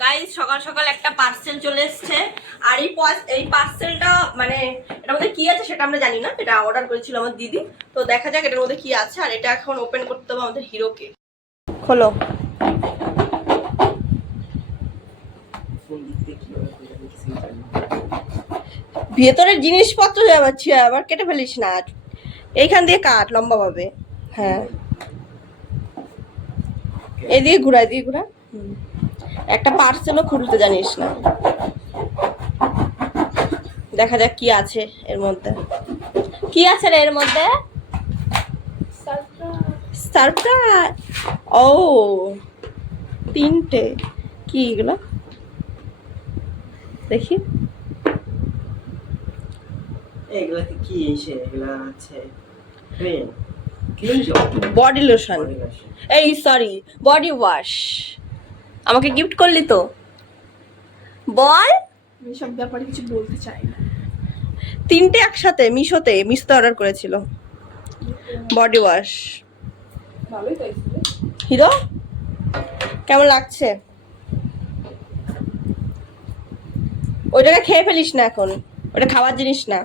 Guys সকাল সকাল একটা পার্সেল চলে এসেছে। আর এই এই পার্সেলটা মানে এটার মধ্যে কি আছে সেটা আমরা জানি না। এটা অর্ডার করেছিল আমার দিদি। তো দেখা যাক এটার মধ্যে কি আছে। আর এটা এখন ওপেন করতে হবে আমাদের হিরোকে। খোলো। ভেতরের জিনিসপত্র যাচ্ছি। আবার কেটে ফেলিস না। এইখান দিয়ে কাট, লম্বা ভাবে। হ্যাঁ। এদিকে ঘুরা এদিকে ঘুরা। হুম। একটা পার্সেলও খুলতে জানিস না। দেখা যাক কি আছে এর মধ্যে। কি আছে রে এর মধ্যে? সারপ্রাইজ ও তিনটে। কি এগুলো? দেখি। এগুলাতে কি এসে এগুলা আছে বডি লোশন এই সরি বডি ওয়াশ আমাকে গিফট করলি তো। বল। আমি সব ব্যাপারে কিছু বলতে চাই না। তিনটে একসাথে মিশোতে মিশোতে অর্ডার করেছিল। বডি ওয়াশ হিরো কেমন লাগছে? ওইটাকে খেয়ে ফেলিস না এখন। ওটা খাওয়ার জিনিস না।